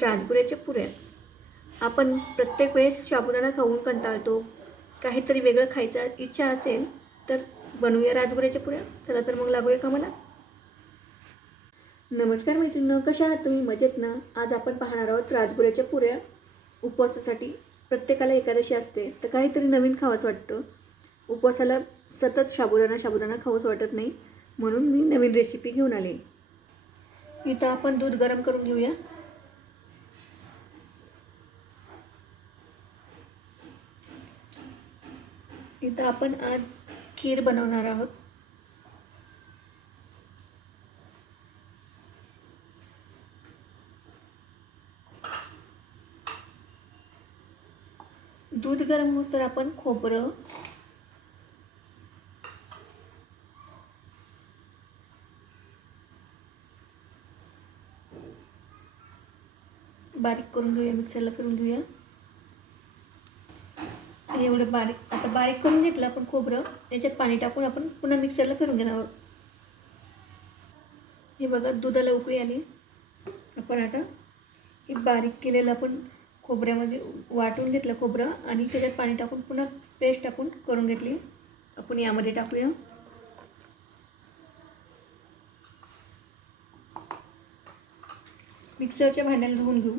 राजपुऱ्याच्या पुऱ्या आपण प्रत्येक वेळेस साबुदाणा खाऊन कंटाळतो. काहीतरी वेगळं खायचा इच्छा असेल तर बनवूया राजगुऱ्याच्या पुऱ्या चला तर मग लागूया का मला नमस्कार मैत्रिणी कशा आहात तुम्ही? मजेत ना? आज आपण पाहणार आहोत राजपुऱ्याच्या पुऱ्या उपवासासाठी प्रत्येकाला एकादशी असते तर काहीतरी नवीन खावंसं वाटतं. उपवासाला सतत साबुदाणा साबुदाणा खाऊच वाटत नाही म्हणून मी नवीन रेसिपी घेऊन आले. इथं आपण दूध गरम करून घेऊया. तर आपण आज खीर बनवणार आहोत. दूध गरम होस तर आपण खोबरं बारीक करून घेऊया मिक्सरला फिरून घेऊया. एवढं बारीक आता बारीक करून घेतलं आपण खोबरं त्याच्यात पाणी टाकून आपण पुन्हा मिक्सरला फिरून घेणार आहोत. हे बघा दुधाला उकळी आली. आपण आता हे बारीक केलेलं आपण खोबऱ्यामध्ये वाटून घेतलं खोबरं आणि त्याच्यात पाणी टाकून पुन्हा पेस्ट टाकून करून घेतली. आपण यामध्ये टाकूया. मिक्सरच्या भांड्याला धुवून घेऊ.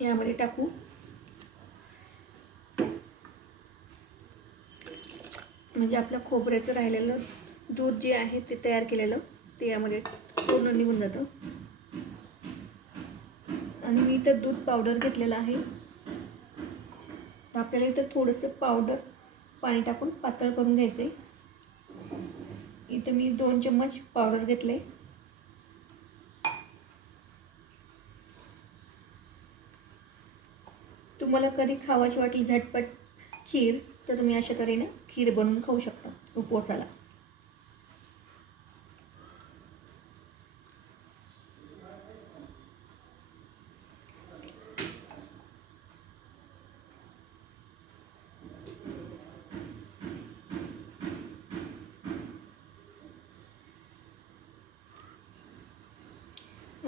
यामध्ये टाकू. म्हणजे आपलं खोबऱ्याचं राहिलेलं दूध जे आहे ते तयार केलेलं ते यामध्ये पूर्ण निघून जातं. आणि मी इथं दूध पावडर घेतलेलं आहे. तर आपल्याला इथं थोडंसं पावडर पाणी टाकून पातळ करून घ्यायचं आहे इथं मी दोन चम्मच पावडर घेतले तुम्हाला कधी खावाची वाटली झटपट खीर तर तुम्ही अशा तऱ्हेने खीर बनवून खाऊ शकता उपवासाला.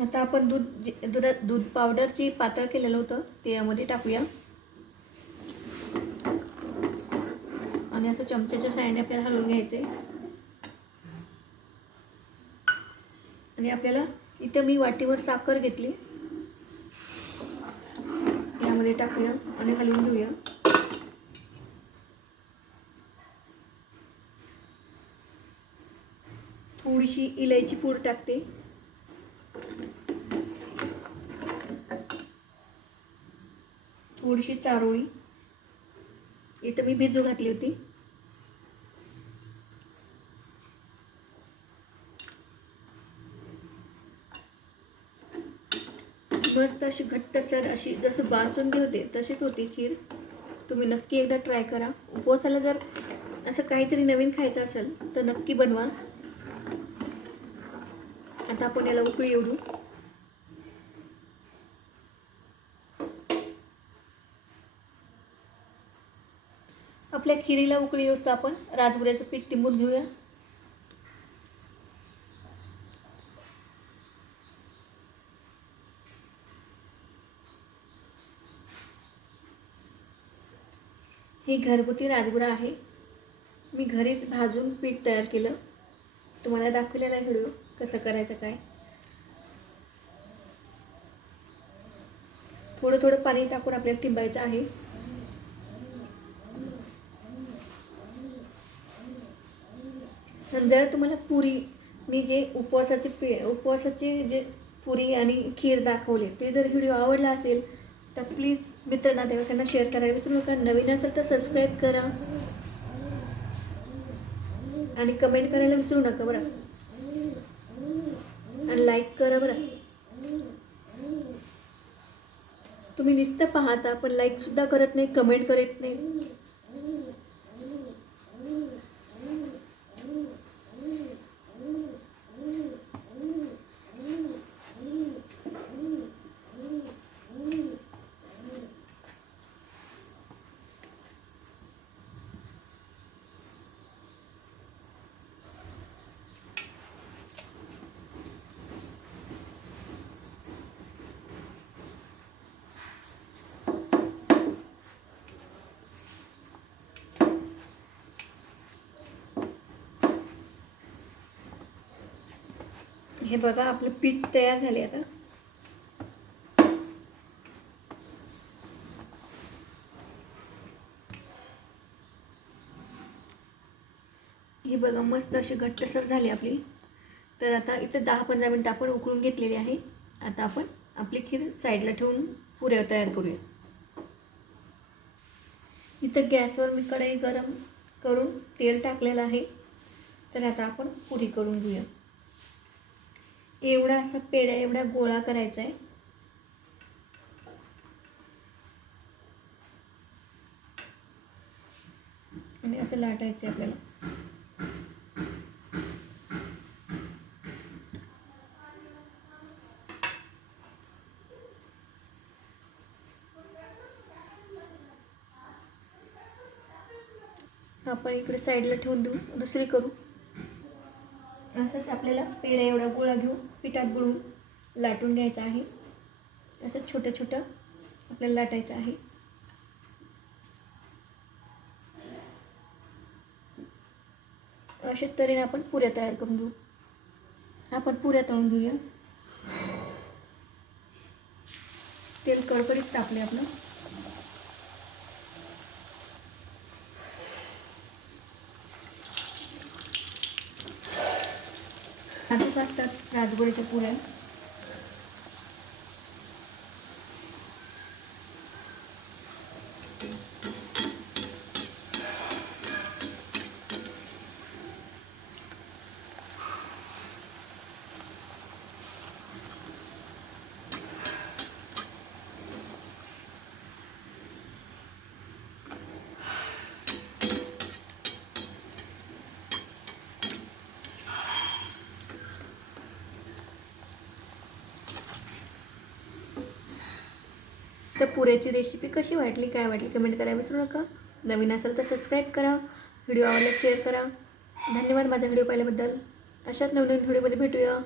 आता आपण दूध जे- दूध दूध पावडर पातळ केलेलं होतं ते यामध्ये टाकूया. आणि असं चमच्याच्या साहाय्याने आपल्याला हलवून घ्यायचे आणि आपल्याला इथं मी वाटीवर साखर घेतली. यामध्ये टाकूया आणि हलवून घेऊया. थोडीशी इलायची पूड टाकते. थोडीशी चारोळी. इथं मी भिजू घातली होती. मस्त अशी घट्टसर अशी जसं बासुंदी होते तशीच होती खीर. तुम्ही नक्की एकदा ट्राय करा. उपवासाला जर असं काहीतरी नवीन खायचं असेल तर नक्की बनवा. आता आपण याला उकळी येऊ देऊ. आपल्या खिरीला उकळी येऊस आपण राजगुऱ्याचं पीठ टिंबून घेऊया. हे घरगुती राजगुरा आहे. मी घरीच भाजून पीठ तयार केलं. तुम्हाला दाखवलेला व्हिडिओ कसं करायचं काय? थोडं थोडं पाणी टाकून आपल्याला टिंबायचं आहे आणि जर तुम्हाला पुरी मी जे उपवासाचे पे उपवासाचे जे पुरी आणि खीर दाखवले ते जर व्हिडिओ आवडला असेल तर प्लीज मित्र त्यांना शेअर करायला विसरू नका. नवीन असेल तर सबस्क्राईब करा. आणि कमेंट करायला विसरू नका बरं. आणि लाईक करा बरं. तुम्ही नुसतं पाहता पण लाईकसुद्धा करत नाही कमेंट करत नाही. हे बघा आपलं पीठ तयार झाले आता. हे बघा मस्त अशी घट्टसर झाली आपली. तर आता इथं दहा पंधरा मिनटं आपण उकळून घेतलेली आहे. आता आपण आपली खीर साईडला ठेवून पुऱ्या तयार करूया. इथं गॅसवर मी कढई गरम करून तेल टाकलेलं आहे. तर आता आपण पुरी करून घेऊया. एवढा असा पेड्या एवढा गोळा करायचा आहे. आणि असं लाटायचं आहे आपल्याला. आपण इकडे साईडला ठेवून देऊ. दुसरी करू. असंच आपल्याला पेढ्या एवढा गोळा घेऊन पिठात गुळून लाटून घ्यायचा आहे. असं छोटं छोटं आपल्याला लाटायचं आहे. अशा तऱ्हेने आपण पुऱ्या तयार करून घेऊ. आपण पुऱ्या तळून घेऊया. तेल कडकडीत तापले आपलं. असंच असतात राजगुऱ्याच्या पुऱ्या तर पुऱ्याची रेसिपी कशी वाटली काय वाटली कमेंट करायला विसरू नका. नवीन असेल तर सबस्क्राईब करा व्हिडिओ आवडला शेअर करा. धन्यवाद माझा व्हिडिओ पाहिल्याबद्दल. अशाच नवनवीन व्हिडिओमध्ये भेटूया.